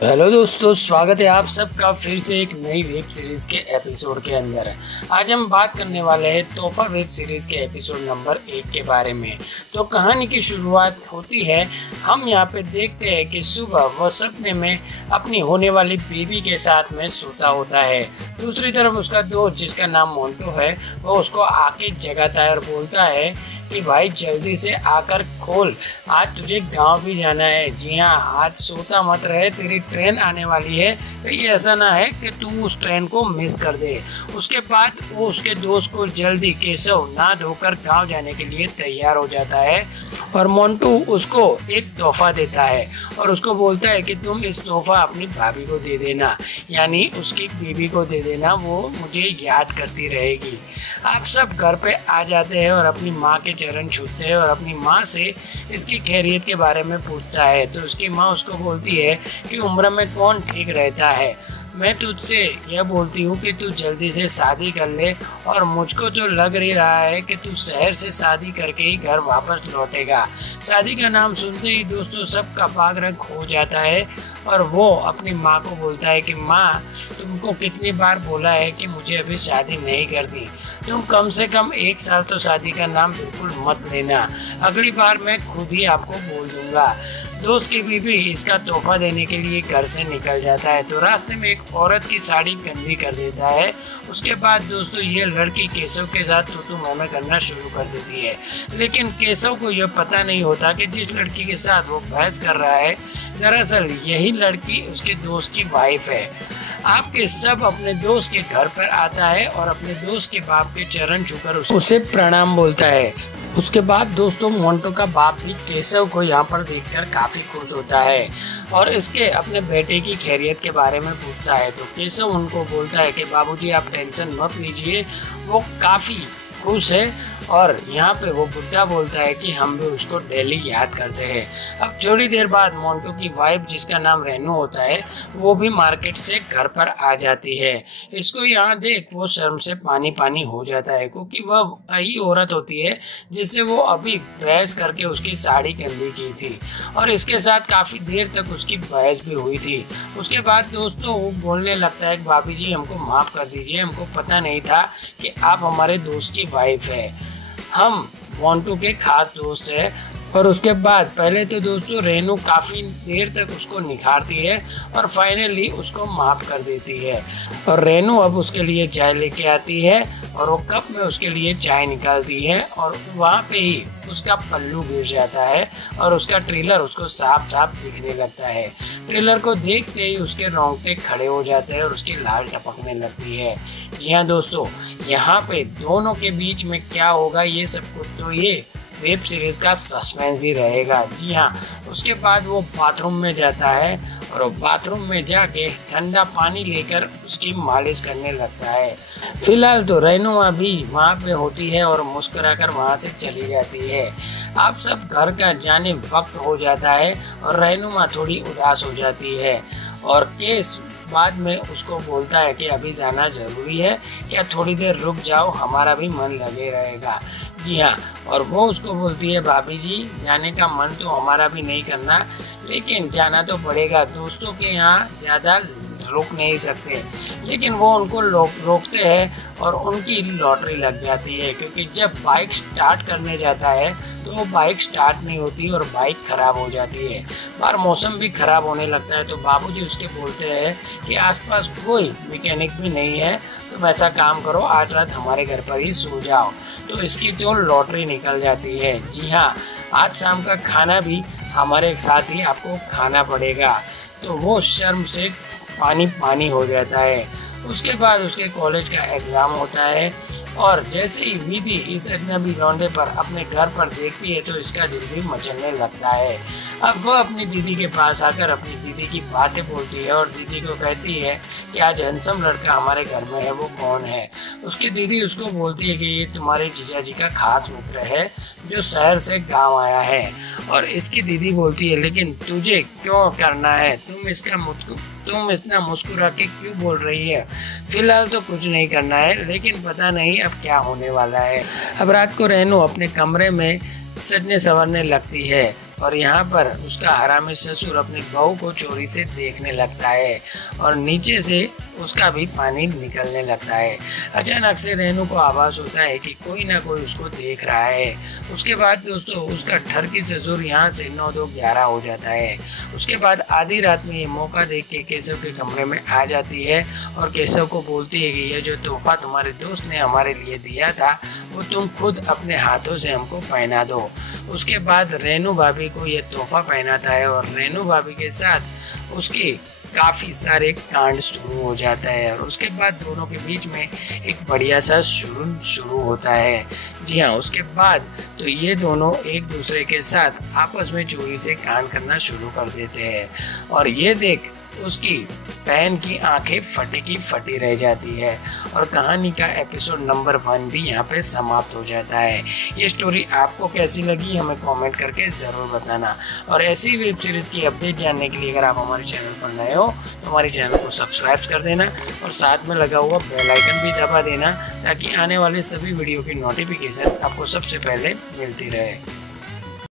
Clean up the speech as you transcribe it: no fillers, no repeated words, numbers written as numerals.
Hello दोस्तों, स्वागत है आप सबका फिर से एक नई वेब सीरीज के एपिसोड के अंदर। आज हम बात करने वाले हैं तोहफा वेब सीरीज के एपिसोड नंबर 1 के बारे में। तो कहानी की शुरुआत होती है, हम यहाँ पे देखते हैं कि सुबह वह सपने में अपनी होने वाली बेबी के साथ में सोता होता है। दूसरी तरफ उसका दोस्त जिसका नाम मोंटू है, वह उसको आके जगाता है और बोलता है कि भाई जल्दी से आकर खोल, आज तुझे गांव भी जाना है। जी हाँ, आज सोता मत रहे, तेरी ट्रेन आने वाली है, कहीं ऐसा ना है कि तू उस ट्रेन को मिस कर दे। उसके बाद वो उसके दोस्त को जल्दी केशव ना धोकर गांव जाने के लिए तैयार हो जाता है और मोंटू उसको एक तोहफा देता है और उसको बोलता है कि तुम इस तोहफा अपनी भाभी को दे देना, यानी उसकी बीवी को दे देना, वो मुझे याद करती रहेगी। आप सब घर पे आ जाते हैं और अपनी माँ के चरण छूते हैं और अपनी माँ से इसकी खैरियत के बारे में पूछता है। तो उसकी माँ उसको बोलती है कि उम्र में कौन ठीक रहता है, मैं तुझसे यह बोलती हूँ कि तू जल्दी से शादी कर ले, और मुझको तो लग ही रहा है कि तू शहर से शादी करके ही घर वापस लौटेगा। शादी का नाम सुनते ही दोस्तों सबका पाग रंग हो जाता है और वो अपनी माँ को बोलता है कि माँ, तुमको कितनी बार बोला है कि मुझे अभी शादी नहीं करनी, तुम कम से कम 1 साल तो शादी का नाम बिल्कुल मत लेना, अगली बार मैं खुद ही आपको बोल दूंगा। दोस्त की बीवी इसका तोहफा देने के लिए घर से निकल जाता है तो रास्ते में एक औरत की साड़ी गंदी कर देता है। उसके बाद दोस्तों ये लड़की केशव के साथ तू मैं करना शुरू कर देती है, लेकिन केशव को यह पता नहीं होता कि जिस लड़की के साथ वो बहस कर रहा है, दरअसल यही लड़की उसके दोस्त की वाइफ है। आपके सब अपने दोस्त के घर पर आता है और अपने दोस्त के बाप के चरण छूकर उसे प्रणाम बोलता है। उसके बाद दोस्तों मोंटू का बाप भी केशव को यहाँ पर देखकर काफी खुश होता है और इसके अपने बेटे की खैरियत के बारे में पूछता है। तो केशव उनको बोलता है कि बाबूजी आप टेंशन मत लीजिए, वो काफी खुश है। और यहाँ पे वो बुड्ढा बोलता है कि हम भी उसको डेली याद करते हैं। अब थोड़ी देर बाद मोंटू की वाइफ जिसका नाम रेनू होता है, वो भी मार्केट से घर पर आ जाती है। इसको यहाँ देख वो शर्म से पानी पानी हो जाता है, क्योंकि वह वही औरत होती है जिससे वो अभी बहस करके उसकी साड़ी गंदी की थी और इसके साथ काफी देर तक उसकी बहस भी हुई थी। उसके बाद दोस्तों वो बोलने लगता है, भाभी जी हमको माफ कर दीजिए, हमको पता नहीं था कि आप हमारे दोस्त की वाइफ है, हम मोंटू के खास दोस्त है। और उसके बाद पहले तो दोस्तों रेनू काफ़ी देर तक उसको निखारती है और फाइनली उसको माफ़ कर देती है। और रेनू अब उसके लिए चाय लेके आती है और वो कप में उसके लिए चाय निकालती है और वहाँ पे ही उसका पल्लू गिर जाता है और उसका ट्रेलर उसको साफ साफ दिखने लगता है। ट्रेलर को देखते ही उसके रोंगटे खड़े हो जाते हैं और उसकी लाल टपकने लगती है। जी हाँ दोस्तों, यहाँ पे दोनों के बीच में क्या होगा ये सब कुछ तो ये वेब सीरीज का सस्पेंस ही रहेगा। जी हाँ, उसके बाद वो बाथरूम में जाता है और वो बाथरूम में जाके ठंडा पानी लेकर उसकी मालिश करने लगता है। फिलहाल तो रेनुमा भी वहाँ पे होती है और मुस्कुराकर वहाँ से चली जाती है। आप सब घर का जाने वक्त हो जाता है और रेनुमा थोड़ी उदास हो जाती है और केस बाद में उसको बोलता है कि अभी जाना ज़रूरी है, क्या थोड़ी देर रुक जाओ, हमारा भी मन लगे रहेगा। जी हाँ, और वो उसको बोलती है, भाभी जी जाने का मन तो हमारा भी नहीं करना, लेकिन जाना तो पड़ेगा, दोस्तों के यहाँ ज़्यादा रोक नहीं सकते। लेकिन वो उनको रोकते हैं और उनकी लॉटरी लग जाती है, क्योंकि जब बाइक स्टार्ट करने जाता है तो वो बाइक स्टार्ट नहीं होती और बाइक ख़राब हो जाती है। बाहर मौसम भी ख़राब होने लगता है तो बाबूजी उसके बोलते हैं कि आसपास कोई मैकेनिक भी नहीं है, तो वैसा काम करो, आज रात हमारे घर पर ही सो जाओ। तो इसकी तो लॉटरी निकल जाती है। जी हाँ, आज शाम का खाना भी हमारे साथ ही आपको खाना पड़ेगा। तो वो शर्म से पानी पानी हो जाता है। उसके बाद उसके कॉलेज का एग्ज़ाम होता है और जैसे ही विधि इस अजनबी लौंडे पर अपने घर पर देखती है तो इसका दिल भी मचलने लगता है। अब वह अपनी दीदी के पास आकर अपनी दीदी की बातें बोलती है और दीदी को कहती है कि आज हैंडसम लड़का हमारे घर में है, वो कौन है। उसकी दीदी उसको बोलती है कि ये तुम्हारे जीजा जी का खास मित्र है जो शहर से गाँव आया है। और इसकी दीदी बोलती है, लेकिन तुझे क्यों करना है, तुम इतना मुस्कुरा के क्यों बोल रही है। फिलहाल तो कुछ नहीं करना है, लेकिन पता नहीं अब क्या होने वाला है। अब रात को रेनू अपने कमरे में सजने संवरने लगती है और यहाँ पर उसका हरामी ससुर अपनी बहू को चोरी से देखने लगता है और नीचे से उसका भी पानी निकलने लगता है। अचानक से रेनू को आभास होता है कि कोई ना कोई उसको देख रहा है। उसके बाद दोस्तों उसका ठरकी ससुर यहाँ से 9-2-11 हो जाता है। उसके बाद आधी रात में ये मौका देख के केशव के कमरे में आ जाती है और केशव को बोलती है कि यह जो तोहफा तुम्हारे दोस्त ने हमारे लिए दिया था वो तुम खुद अपने हाथों से हमको पहना दो। उसके बाद रेनू भाभी को ये तोहफा पहनाता है और रेनू भाभी के साथ उसके काफ़ी सारे कांड शुरू हो जाता है और उसके बाद दोनों के बीच में एक बढ़िया सा शुरू होता है। जी हाँ, उसके बाद तो ये दोनों एक दूसरे के साथ आपस में चोरी से कांड करना शुरू कर देते हैं और ये देख उसकी बहन की आंखें फटी की फटी रह जाती है और कहानी का एपिसोड नंबर 1 भी यहाँ पे समाप्त हो जाता है। ये स्टोरी आपको कैसी लगी हमें कमेंट करके ज़रूर बताना और ऐसी वेब सीरीज़ की अपडेट जानने के लिए अगर आप हमारे चैनल पर नए हो तो हमारे चैनल को सब्सक्राइब कर देना और साथ में लगा हुआ बेल आइकन भी दबा देना ताकि आने वाले सभी वीडियो की नोटिफिकेशन आपको सबसे पहले मिलती रहे।